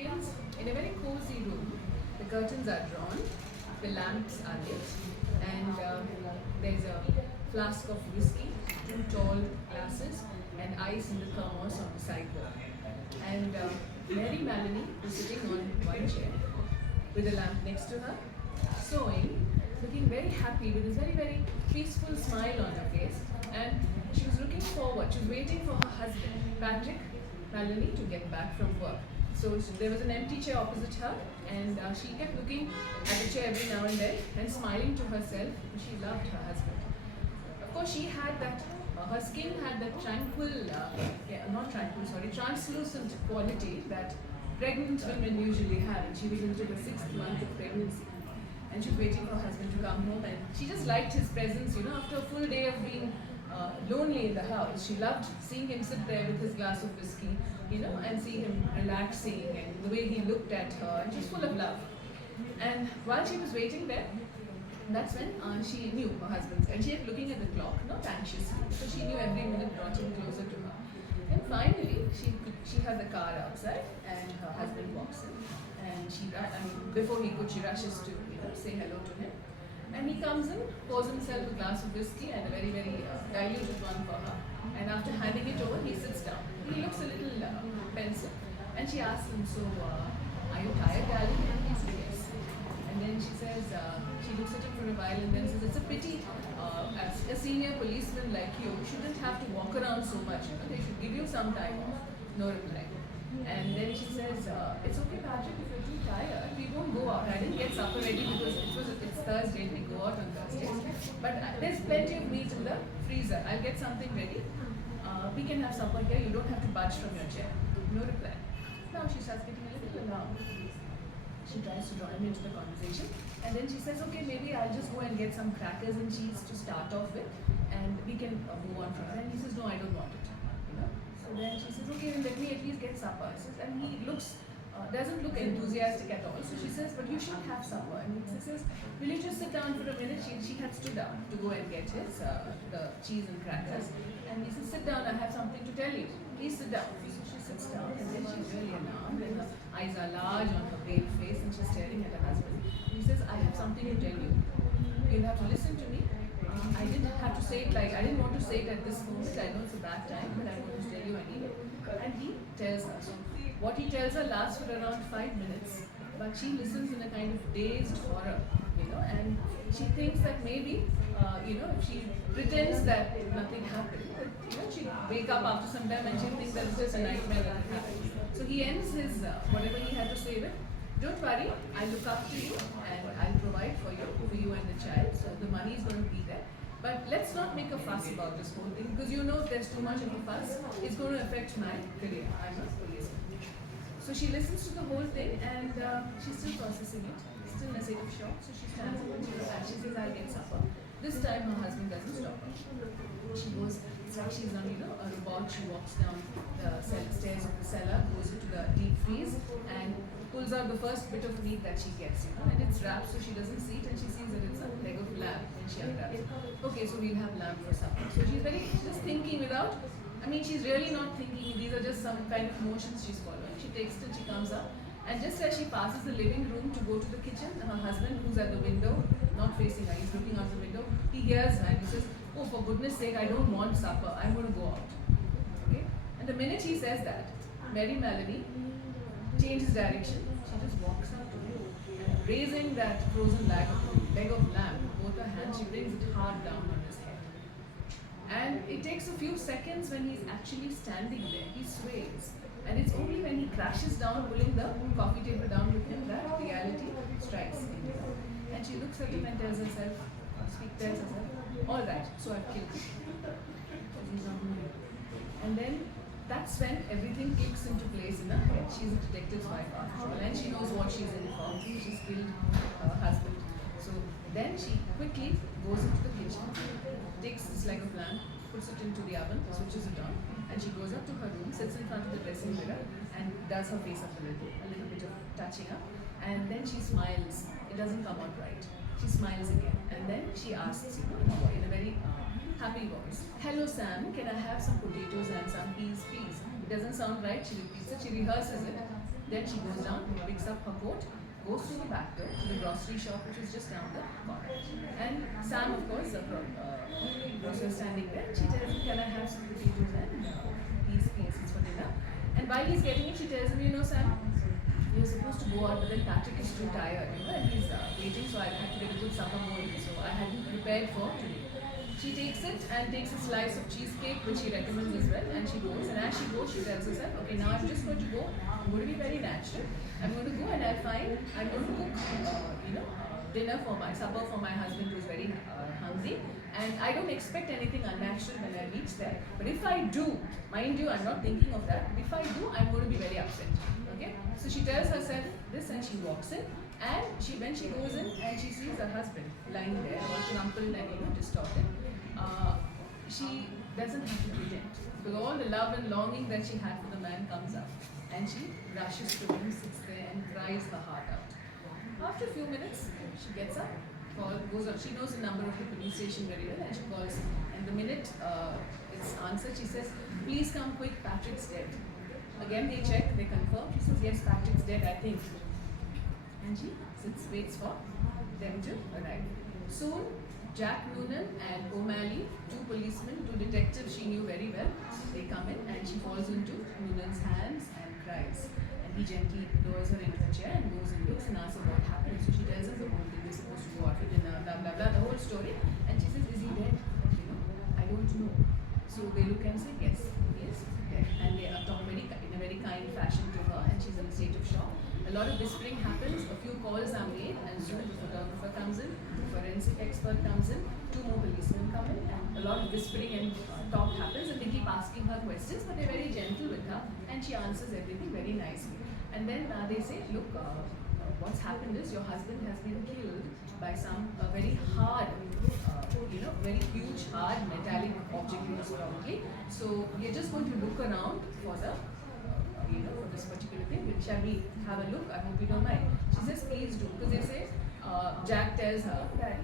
In a very cozy room. The curtains are drawn, the lamps are lit, and there's a flask of whiskey, two tall glasses, and ice in the thermos on the sideboard. And Mary Maloney is sitting on one chair with a lamp next to her, sewing, looking very happy with this very peaceful smile on her face. And she was looking forward, she was waiting for her husband, Patrick Maloney, to get back from work. So there was an empty chair opposite her, and she kept looking at the chair every now and then and smiling to herself. She loved her husband. Of course, she had that, her skin had that translucent quality that pregnant women usually have. And she was into the 6th month of pregnancy. And she was waiting for her husband to come home, and she just liked his presence, after a full day of being lonely in the house. She loved seeing him sit there with his glass of whiskey, and seeing him relaxing and the way he looked at her, and she's full of love. And while she was waiting there, that's when she knew her husband, and she kept looking at the clock, not anxiously, so she knew every minute brought him closer to her. And finally, she has the car outside, and her husband walks in, and before he could, she rushes to say hello to him. And he comes in, pours himself a glass of whiskey and a very diluted one for her. And after handing it over, he sits down. He looks a little pensive. And she asks him, so, are you tired, darling? And he says, yes. And then she says, she looks at him for a while and then says, it's a pity, as a senior policeman like you shouldn't have to walk around so much. They should give you some time off. No reply. And then she says, it's okay, Patrick, if you're too tired, we won't go out. I didn't get supper ready because it's Thursday and we go out on Thursdays. But there's plenty of meat in the freezer. I'll get something ready. We can have supper here. You don't have to budge from your chair. No reply. Now she starts getting a little alarmed. She tries to draw him into the conversation. And then she says, okay, maybe I'll just go and get some crackers and cheese to start off with. And we can move on from there. And he says, no, I don't want it. So then she says, okay, then let me at least get supper. And he doesn't look enthusiastic at all. So she says, but you should have supper. And he says, will you just sit down for a minute? She had stood down to go and get his, the cheese and crackers. And he says, sit down, I have something to tell you. Please sit down. So she sits down, and then she's really alarmed, and her eyes are large on her pale face, and she's staring at her husband. He says, I have something to tell you. You'll have to listen to me. I didn't have to say it I didn't want to say it at this moment. I know it's a bad time, but I'm going to tell you anyway. And he tells her. So what he tells her lasts for around 5 minutes, but she listens in a kind of dazed horror, and she thinks that maybe, if she pretends that nothing happened, she'll wake up after some time and she'll think that it's just a nightmare that happened. So he ends his, whatever he had to say with, don't worry, I'll look after you and I'll provide for you and the child. So the money is going to be there. But let's not make a fuss about this whole thing, because if there's too much of a fuss, it's going to affect my career. I'm a policeman. So she listens to the whole thing, and she's still processing it, still in a state of shock. So she stands up and she says, I'll get supper. This time her husband doesn't stop her. She goes, it's like she's on a robot. She walks down the stairs of the cellar, goes into the deep freeze, and pulls out the first bit of meat that she gets, and it's wrapped so she doesn't see it, and she sees that it's a leg of lamb, and she unwraps it. Okay, so we'll have lamb for supper. So she's just thinking she's really not thinking, these are just some kind of motions she's following. She takes it, she comes up, and just as she passes the living room to go to the kitchen, her husband, who's at the window, not facing her, he's looking out the window, he hears her and he says, oh, for goodness sake, I don't want supper, I'm going to go out. Okay? And the minute he says that, Mary Maloney changes direction. She just walks up to him, and raising that frozen leg of lamb with both her hands, she brings it hard down on his head. And it takes a few seconds when he's actually standing there. He sways. And it's only when he crashes down, pulling the coffee table down with him, that reality strikes him. And she looks at him and tells herself, all right, so I've killed him. He's not moving. And then that's when everything kicks into place in her head. She's a detective's wife after all, and she knows what she's in for. She's killed her husband. So then she quickly goes into the kitchen, takes this leg of lamb, puts it into the oven, switches it on, and she goes up to her room, sits in front of the dressing mirror, and does her face up a little bit of touching up, and then she smiles. It doesn't come out right. She smiles again, and then she asks, in a very happy voice, hello Sam, can I have some potatoes and some peas, please? It doesn't sound right, she repeats it, she rehearses it, Then she goes down, picks up her coat, goes to the back door, to the grocery shop, which is just down the corner. And Sam, of course, was standing there. She tells him, "Can I have some potatoes and these it's for dinner?" And while he's getting it, she tells him, "You know, Sam, you're supposed to go out, but then Patrick is too tired, and he's waiting, so I had to get a good supper more, so I hadn't prepared for today." She takes it and takes a slice of cheesecake, which she recommends as well, and she goes. And as she goes, she tells herself, "Okay, now I'm just going to go. I'm going to be very natural. I'm going to go and I'm going to cook, dinner for my supper for my husband who's very hungry. And I don't expect anything unnatural when I reach there. But if I do, mind you, I'm not thinking of that. If I do, I'm going to be very upset." Okay? So she tells herself this and she walks in. And when she goes in and she sees her husband lying there, all crumpled and distorted, she doesn't have to pretend. Because all the love and longing that she had for the man comes up. And she rushes to him, sits there and cries her heart out. After a few minutes, she gets up, goes up. She knows the number of the police station very well, and she calls him. And the minute it's answered, she says, "Please come quick, Patrick's dead." Again they check, they confirm. She says, "Yes, Patrick's dead, I think." And she waits for them to arrive. Soon, Jack Noonan and O'Malley, two policemen, two detectives she knew very well, they come in and she falls into Noonan's hands and cries. And he gently lowers her into a chair and goes and looks and asks her what happened. So she tells him the whole thing. They're supposed to go out for dinner, blah blah blah, the whole story. And she says, "Is he dead?" "I don't know." So they look and say, "Yes, he is dead." And they talk in a very kind fashion to her, and she's in a state of shock. A lot of whispering happens, a few calls are made, and soon the photographer comes in, the forensic expert comes in, two more policemen come in, and a lot of whispering and talk happens, and they keep asking her questions, but they're very gentle with her, and she answers everything very nicely. And then they say, "Look, what's happened is your husband has been killed by some very hard, very huge, hard, metallic object, probably. So we're just going to look around for the for this particular thing. Shall we have a look? I hope you don't mind." She says, "Please do." Because they say, Jack tells her that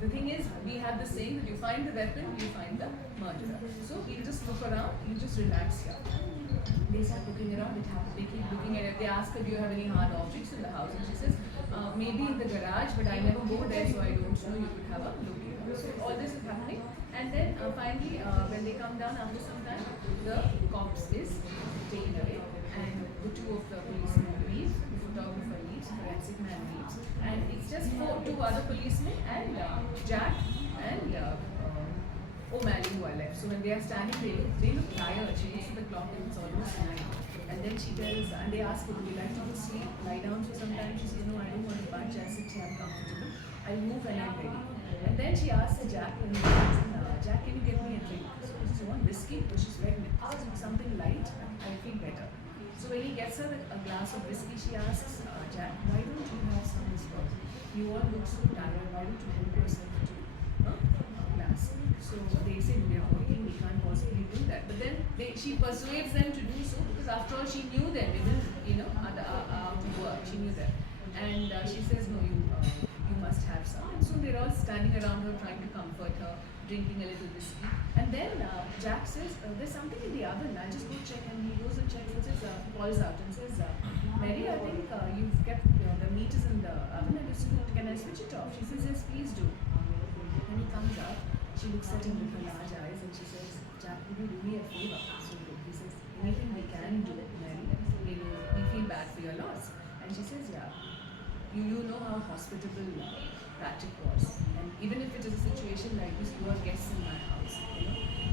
the thing is, we have the saying that you find the weapon, you find the murderer. So we'll just look around, you just relax here. They start looking around, they keep looking at it. They ask her, "Do you have any hard objects in the house?" And she says, "Maybe in the garage, but I never go there, so I don't know. You could have a look." So all this is happening. And then finally, when they come down after some time, the corpse is taken away. And the two of the policemen leave, the photographer leaves, the forensic man leaves, and it's just two other policemen and Jack and O'Malley who are left. So when they are standing, they look tired. She looks at the clock and it's almost 9. And then she tells, and they ask her, "Would you like to go sleep, lie down for some time?" She says, "No, I don't want to budge. I sit here, I'm comfortable. I'll move when I'm ready." And then she asks Jack, when he comes in, "Jack, can you get me a drink?" So he says, "You want whiskey?" Because she's pregnant. "Something light, I feel better." So when he gets her a glass of whiskey, she asks Jack, "Why don't you have some as well? You all look so tired. Why don't you help yourself to a glass?" So they say, "We are working, we can't possibly do that." But then she persuades them to do so, because after all, she knew them even out of work. She knew them, and she says, "No, you must have some." And so they're all standing around her, trying to comfort her, drinking a little whiskey. And then Jack says, "There's something in the oven. I'll just go check." And he goes and checks and says, calls out and says, "Mary, I think you've kept the meat is in the oven and it's cooked. Can I switch it off?" She says, "Yes, please do." When he comes out, she looks at him with her large eyes and she says, "Jack, will you do me a favor?" So he says, "Anything we can do, Mary. We feel bad for your loss." And she says, "Yeah, you know how hospitable Patrick was. And even if it is a situation like this, you are guests in my house,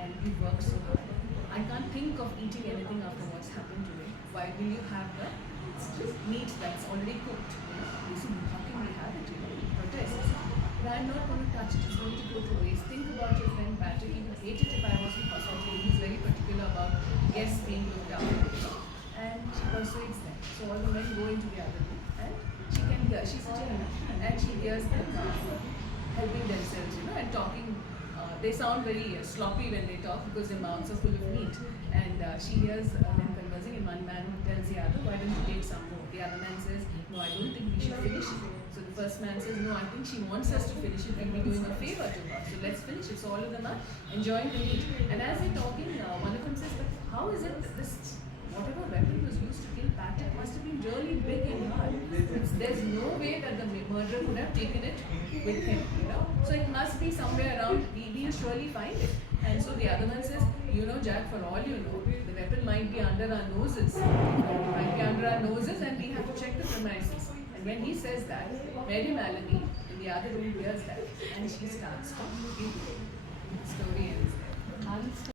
and we work so hard. I can't think of eating anything after what's happened today. Why will you have the meat that's already cooked? You see, how can we have it? He protests. But I'm not going to touch it. It's going to go to waste. Think about your friend Patrick. He would hate it if I was in hospital. He's very particular about guests being looked after. And she persuades them. So all the men go into the other room, and she can hear. She's sitting and she hears them helping themselves, and talking. They sound very sloppy when they talk because their mouths are full of meat. And she hears them conversing, and one man tells the other, "Why don't you take some more?" The other man says, "No, I don't think we should finish it." So the first man says, "No, I think she wants us to finish it. We'll be doing a favor to her. So let's finish it." So all of them are enjoying the meat. And as they're talking, one of them says, "But how is it that this whatever weapon was used to kill Patrick must have been way that the murderer could have taken it with him, you know. So it must be somewhere around. We'll surely find it. And so the other one says, you know, Jack, for all you know, the weapon might be under our noses. It might be under our noses, and we have to check the premises. And when he says that, Mary Maloney in the other room hears that, and she starts to give the story ends there.